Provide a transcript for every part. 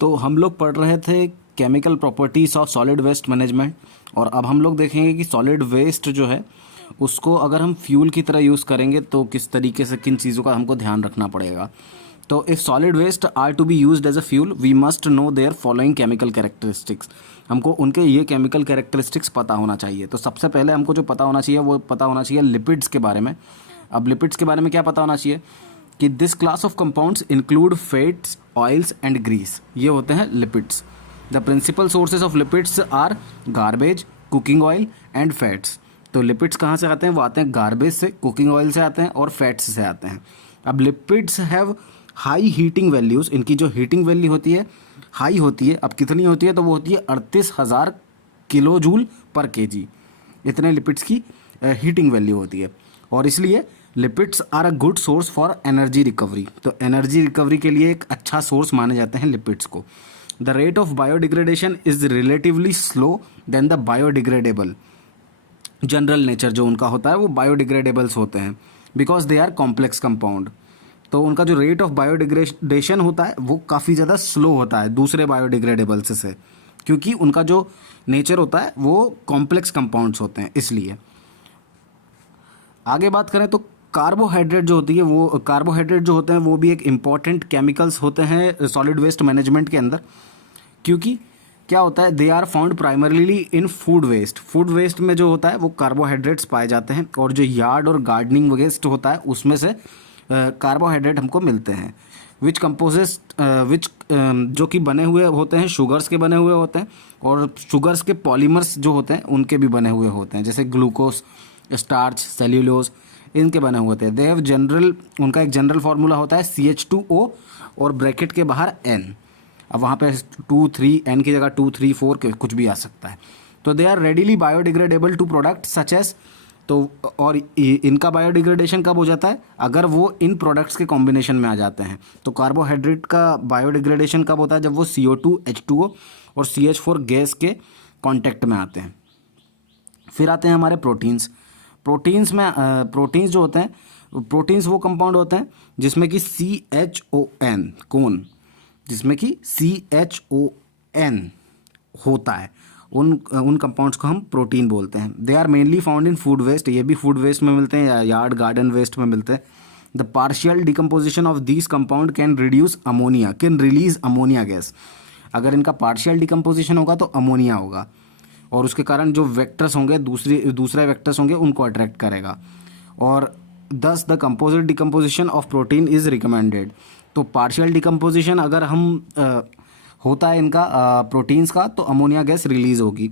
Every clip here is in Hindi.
तो हम लोग पढ़ रहे थे chemical properties of solid waste management, और अब हम लोग देखेंगे कि सॉलिड वेस्ट जो है उसको अगर हम फ्यूल की तरह यूज़ करेंगे तो किस तरीके से किन चीज़ों का हमको ध्यान रखना पड़ेगा। तो if solid waste are to be used as a fuel we must know their following chemical characteristics. हमको उनके ये केमिकल कैरेक्टरिस्टिक्स पता होना चाहिए। तो सबसे पहले हमको जो पता होना चाहिए वो पता होना चाहिए लिपिड्स के बारे में। अब लिपिड्स के बारे में क्या पता होना चाहिए कि this class of compounds include fats, oils and grease. ये होते हैं lipids. The principal sources of lipids are garbage, cooking oil and fats. तो लिपिड्स कहाँ से आते हैं? वो आते हैं गार्बेज से, कुकिंग ऑयल से आते हैं और फैट्स से आते हैं। अब lipids have high heating values. इनकी जो हीटिंग वैल्यू होती है हाई होती है। अब कितनी होती है? तो वो होती है 38,000 किलो जूल पर केजी। इतने लिपिड्स की हीटिंग वैल्यू होती है, और इसलिए lipids are a good source for energy recovery. तो एनर्जी रिकवरी के लिए एक अच्छा सोर्स माने जाते हैं लिपिड्स को। The rate of biodegradation is relatively slow than the biodegradable. General nature जो उनका होता है वो बायोडिग्रेडेबल्स होते हैं because they are complex compound. तो उनका जो रेट ऑफ बायोडिग्रेडेशन होता है वो काफ़ी ज़्यादा स्लो होता है दूसरे बायोडिग्रेडेबल्स से, क्योंकि उनका जो नेचर होता है वो कॉम्प्लेक्स कंपाउंड्स होते हैं। इसलिए आगे बात करें तो कार्बोहाइड्रेट जो होती है वो कार्बोहाइड्रेट जो होते हैं वो भी एक इम्पॉर्टेंट केमिकल्स होते हैं सॉलिड वेस्ट मैनेजमेंट के अंदर, क्योंकि क्या होता है they are found primarily in food waste. Food waste में जो होता है वो कार्बोहाइड्रेट्स पाए जाते हैं, और जो यार्ड और गार्डनिंग वेस्ट होता है उसमें से कार्बोहाइड्रेट हमको मिलते हैं विच कंपोजेस विच जो कि बने हुए होते हैं, शुगर्स के बने हुए होते हैं, और शुगर्स के पॉलीमर्स जो होते हैं उनके भी बने हुए होते हैं, जैसे ग्लूकोज, स्टार्च, सेल्यूलोज, इनके बने हुए होते हैं। दे हैव जनरल, उनका एक जनरल फार्मूला होता है CH2O और ब्रैकेट के बाहर N। अब वहाँ पे 2, 3 N की जगह 2, 3, 4 कुछ भी आ सकता है। तो they are readily biodegradable to product such as. तो और इनका बायोडिग्रेडेशन कब हो जाता है? अगर वो इन प्रोडक्ट्स के कॉम्बिनेशन में आ जाते हैं। तो कार्बोहाइड्रेट का बायोडिग्रेडेशन कब होता है? जब वो CO2, H2O और CH4 गैस के कॉन्टेक्ट में आते हैं। फिर आते हैं हमारे प्रोटीन्स। प्रोटीन्स में प्रोटीन्स जो होते हैं, प्रोटीन्स वो कंपाउंड होते हैं जिसमें कि CHON कौन, जिसमें कि CHON होता है, उन कंपाउंड्स को हम प्रोटीन बोलते हैं। They are mainly found in food waste. ये भी फूड वेस्ट में मिलते हैं या यार्ड गार्डन वेस्ट में मिलते हैं। The partial decomposition of these compound can reduce ammonia, can release ammonia gas. अगर इनका पार्शियल डिकम्पोजिशन होगा तो अमोनिया होगा, और उसके कारण जो वेक्टर्स होंगे दूसरे वेक्टर्स होंगे उनको अट्रैक्ट करेगा, और दस the composite decomposition of protein is recommended. तो पार्शियल डिकम्पोजिशन अगर हम होता है इनका प्रोटीन्स का तो अमोनिया गैस रिलीज होगी,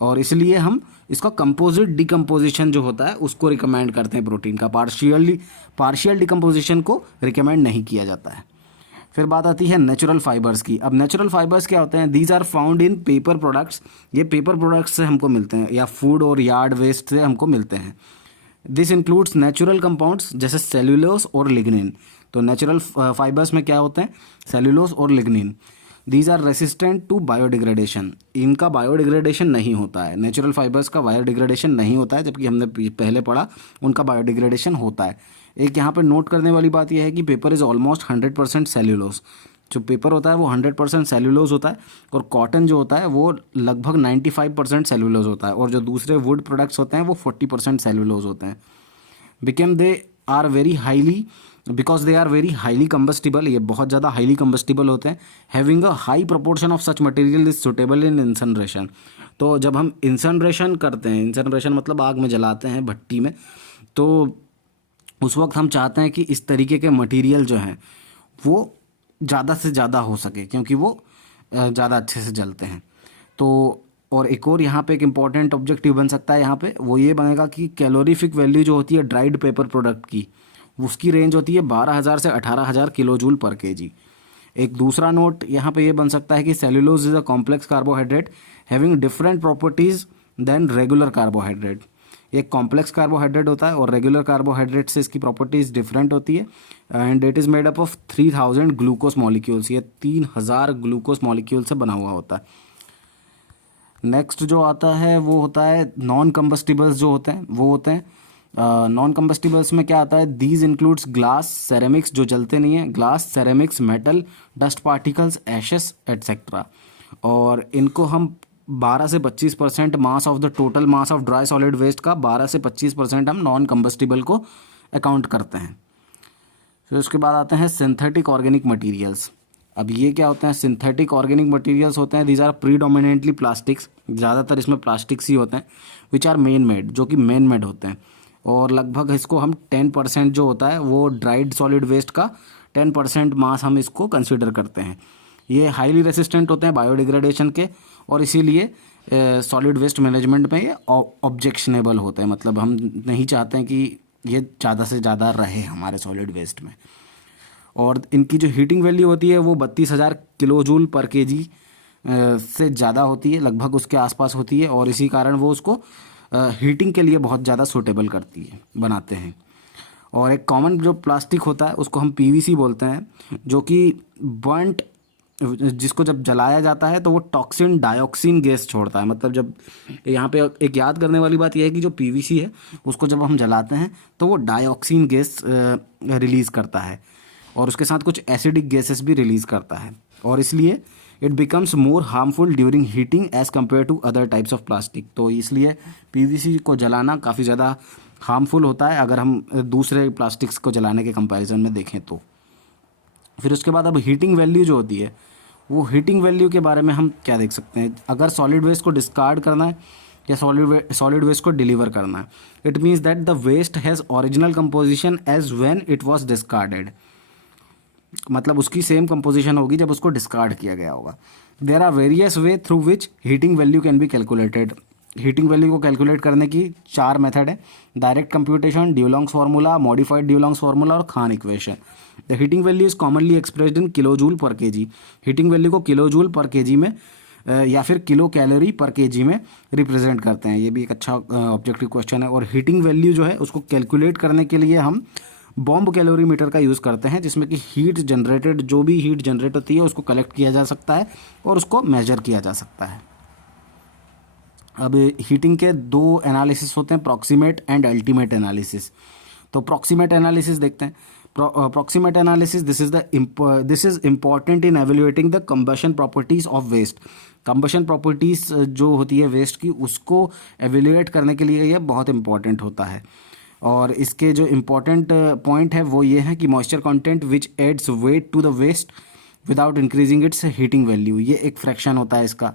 और इसलिए हम इसका कंपोजिट डिकम्पोजिशन जो होता है उसको रिकमेंड करते हैं प्रोटीन का। पार्शियल डिकम्पोजिशन को रिकमेंड नहीं किया जाता है। फिर बात आती है नेचुरल फाइबर्स की। अब नेचुरल फाइबर्स क्या होते हैं? These are found in paper products. ये पेपर प्रोडक्ट्स से हमको मिलते हैं या फूड और यार्ड वेस्ट से हमको मिलते हैं। दिस इंक्लूड्स नेचुरल कंपाउंड्स जैसे सेल्यूलोज और लिग्निन। तो नेचुरल फाइबर्स में क्या होते हैं? सेल्यूलोज और lignin. These are resistant to biodegradation. इनका बायोडिग्रेडेशन नहीं होता है। नेचुरल फाइबर्स का बायोडिग्रेडेशन नहीं होता है, जबकि हमने पहले पढ़ा उनका बायोडिग्रेडेशन होता है। एक यहाँ पर नोट करने वाली बात यह है कि पेपर इज़ ऑलमोस्ट 100% सेल्यूलोज। जो पेपर होता है वो 100% सेल्यूलोज होता है, और कॉटन जो होता है वो लगभग 95% सेल्यूलोज होता है, और जो दूसरे वुड प्रोडक्ट्स होते हैं वो 40% सेल्यूलोज होते हैं। Become they are very highly because they are very highly combustible. ये बहुत ज़्यादा हाईली कम्बस्टिबल होते हैं। Having a high proportion of such material is suitable in incineration. तो जब हम इंसनरेशन करते हैं, इंसनरेशन मतलब आग में जलाते हैं भट्टी में, तो उस वक्त हम चाहते हैं कि इस तरीके के मटेरियल जो हैं वो ज़्यादा से ज़्यादा हो सके, क्योंकि वो ज़्यादा अच्छे से जलते हैं। तो और एक और यहाँ पे एक इम्पॉर्टेंट ऑब्जेक्टिव बन सकता है यहाँ पे, वो ये बनेगा कि कैलोरीफिक वैल्यू जो होती है ड्राइड पेपर प्रोडक्ट की, उसकी रेंज होती है 12,000 से 18,000 किलो जूल पर केजी। एक दूसरा नोट यहाँ पे ये बन सकता है कि cellulose is a complex carbohydrate having different properties than regular carbohydrate. एक कॉम्प्लेक्स कार्बोहाइड्रेट होता है और रेगुलर कार्बोहाइड्रेट से इसकी प्रॉपर्टीज़ डिफरेंट होती है, and it is made up of 3000 glucose molecules. ये 3000 ग्लूकोज मॉलिक्यूल से बना हुआ होता है। नेक्स्ट जो आता है वो होता है नॉन कंबस्टिबल्स जो होते हैं, वो होते हैं नॉन कंबस्टिबल्स में क्या आता है, दीज इंक्लूड्स ग्लास, सेरेमिक्स जो जलते नहीं है, glass, ceramics, metal, dust particles, ashes etcetera. और इनको हम 12 से 25% mass of the total mass of dry solid waste का 12 से 25% हम नॉन कंबस्टिबल को अकाउंट करते हैं। फिर उसके बाद आते हैं सिंथेटिक ऑर्गेनिक मटेरियल्स। अब ये क्या होते हैं, सिंथेटिक ऑर्गेनिक मटेरियल्स होते हैं, दीज आर प्रीडोमिनेंटली प्लास्टिक्स, ज़्यादातर इसमें प्लास्टिक्स ही होते हैं, विच आर मेन मेड, जो कि मेन मेड होते हैं। और लगभग इसको हम 10% जो होता है वो ड्राइड सॉलिड वेस्ट का 10% मास हम इसको कंसिडर करते हैं। ये हाईली रेसिस्टेंट होते हैं बायोडिग्रेडेशन के, और इसीलिए सॉलिड वेस्ट मैनेजमेंट में ये ऑब्जेक्शनेबल होते हैं, मतलब हम नहीं चाहते हैं कि ये ज़्यादा से ज़्यादा रहे हमारे सॉलिड वेस्ट में। और इनकी जो हीटिंग वैल्यू होती है वो 32,000 किलो जूल पर केजी से ज़्यादा होती है, लगभग उसके आसपास होती है, और इसी कारण वो उसको हीटिंग के लिए बहुत ज़्यादा सूटेबल करती है, बनाते हैं। और एक कॉमन जो प्लास्टिक होता है उसको हम पीवीसी बोलते हैं, जो कि बर्नट, जिसको जब जलाया जाता है तो वो टॉक्सिन डाइऑक्सिन गैस छोड़ता है। मतलब जब यहाँ पे एक याद करने वाली बात यह है कि जो पीवीसी है उसको जब हम जलाते हैं तो वो डाइऑक्सिन गैस रिलीज़ करता है, और उसके साथ कुछ एसिडिक गैसेस भी रिलीज़ करता है, और इसलिए it becomes more harmful during heating as compare to other types of plastic. तो इसलिए पीवीसी को जलाना काफ़ी ज़्यादा हार्मफुल होता है अगर हम दूसरे प्लास्टिक्स को जलाने के कंपैरिजन में देखें तो। फिर उसके बाद अब हीटिंग वैल्यू जो होती है, वो हीटिंग वैल्यू के बारे में हम क्या देख सकते हैं। अगर सॉलिड वेस्ट को डिस्कार्ड करना है या सॉलिड वेस्ट को डिलीवर करना है, it means that the waste has original composition as when it was discarded, मतलब उसकी सेम कंपोजिशन होगी जब उसको डिस्कार्ड किया गया होगा। There are various way through which heating value can be calculated. Heating value को कैलकुलेट करने की 4 मेथड है, direct computation, Dulong's formula, modified Dulong's formula और Khan equation. The heating value is commonly expressed in kilo joule per kg. Heating value को किलो जूल पर केजी में या फिर किलो कैलोरी पर केजी में रिप्रेजेंट करते हैं। ये भी एक अच्छा ऑब्जेक्टिव क्वेश्चन है। और हीटिंग वैल्यू जो है उसको कैलकुलेट करने के लिए हम बॉम्ब कैलोरीमीटर का यूज़ करते हैं, जिसमें कि हीट जनरेटेड, जो भी हीट जनरेट होती है उसको कलेक्ट किया जा सकता है और उसको मेजर किया जा सकता है। अब हीटिंग के 2 एनालिसिस होते हैं, प्रॉक्सिमेट एंड अल्टीमेट एनालिसिस। तो प्रॉक्सिमेट एनालिसिस देखते हैं। Proximate analysis, this is important in evaluating the combustion properties of waste. Combustion properties जो होती है वेस्ट की, उसको एवेल्युएट करने के लिए ये बहुत इंपॉर्टेंट होता है। और इसके जो इम्पॉर्टेंट पॉइंट है वो ये है कि moisture content which adds weight to the waste without increasing its heating value, ये एक फ्रैक्शन होता है इसका।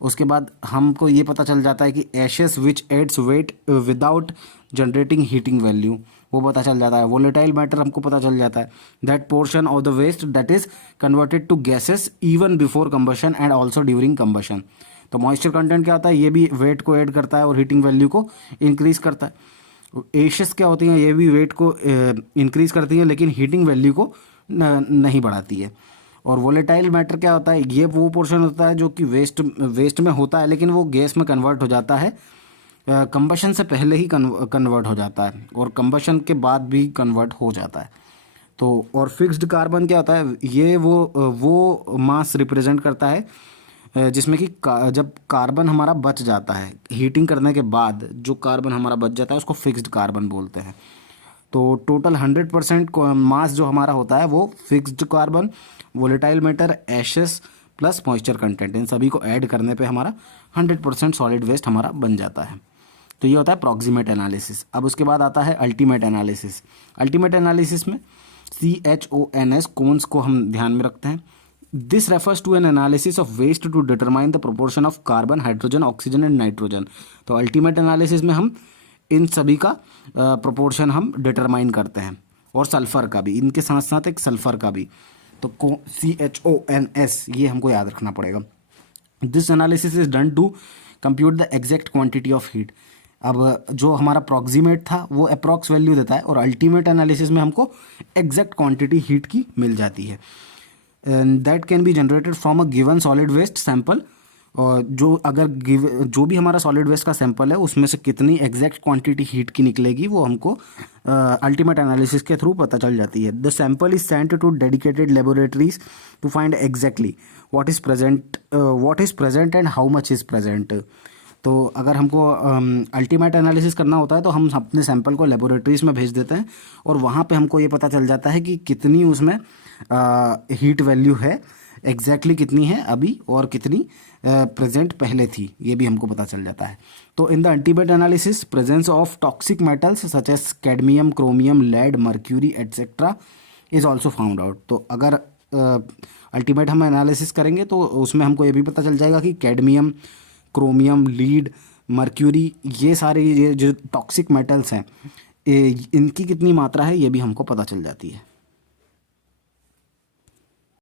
उसके बाद हमको ये पता चल जाता है कि ashes which adds weight without generating heating value, वो पता चल जाता है। वोलेटाइल मैटर हमको पता चल जाता है, that portion of the waste that is converted to gases even before combustion and also during combustion. तो मॉइस्चर कंटेंट क्या होता है, ये भी वेट को ऐड करता है और हीटिंग वैल्यू को इंक्रीज करता है। एशेस क्या होती हैं, ये भी वेट को इंक्रीज करती हैं लेकिन हीटिंग वैल्यू को नहीं बढ़ाती है। और वोलेटाइल मैटर क्या होता है, ये वो पोर्शन होता है जो कि वेस्ट में होता है लेकिन वो गैस में कन्वर्ट हो जाता है, कंबशन से पहले ही कन्वर्ट हो जाता है और कंबशन के बाद भी कन्वर्ट हो जाता है। तो और फिक्स्ड कार्बन क्या होता है, ये वो मास रिप्रेजेंट करता है जिसमें कि जब कार्बन हमारा बच जाता है हीटिंग करने के बाद, जो कार्बन हमारा बच जाता है उसको फिक्स्ड कार्बन बोलते हैं। तो टोटल 100% मास जो हमारा होता है वो fixed carbon, volatile matter, ashes plus moisture content, इन सभी को ऐड करने पे हमारा 100% सॉलिड वेस्ट हमारा बन जाता है। तो ये होता है प्रॉक्सिमेट एनालिसिस। अब उसके बाद आता है अल्टीमेट एनालिसिस। अल्टीमेट एनालिसिस में CHONS कोन्स को हम ध्यान में रखते हैं। This refers to an analysis of waste to determine the proportion of carbon, hydrogen, oxygen and nitrogen. तो अल्टीमेट एनालिसिस में हम इन सभी का प्रोपोर्शन हम डिटरमाइन करते हैं, और सल्फर का भी, इनके साथ साथ एक सल्फर का भी। तो CHONS ये हमको याद रखना पड़ेगा। This analysis is done to compute the exact quantity of heat. अब जो हमारा प्रॉक्सिमेट था वो अप्रॉक्स वैल्यू देता है, और अल्टीमेट एनालिसिस में हमको एग्जैक्ट क्वांटिटी हीट की मिल जाती है। That can be generated from a given solid waste sample. और जो भी हमारा सॉलिड वेस्ट का सैंपल है उसमें से कितनी एग्जैक्ट क्वांटिटी हीट की निकलेगी वो हमको अल्टीमेट एनालिसिस के थ्रू पता चल जाती है। The sample is sent to dedicated laboratories to find exactly what is present and how much is present. तो अगर हमको अल्टीमेट एनालिसिस करना होता है तो हम अपने सैंपल को लेबोरेटरीज में भेज देते हैं और वहाँ पे हमको ये पता चल जाता है कि कितनी उसमें हीट वैल्यू है, एग्जैक्टली कितनी है अभी और कितनी प्रेजेंट पहले थी, ये भी हमको पता चल जाता है। तो in the ultimate analysis presence of toxic metals such as cadmium, chromium, lead, mercury etcetera is also found out. तो अगर अल्टीमेट हम एनालिसिस करेंगे तो उसमें हमको ये भी पता चल जाएगा कि कैडमियम, क्रोमियम, लीड, मर्क्यूरी, ये सारे ये जो टॉक्सिक मेटल्स हैं इनकी कितनी मात्रा है ये भी हमको पता चल जाती है।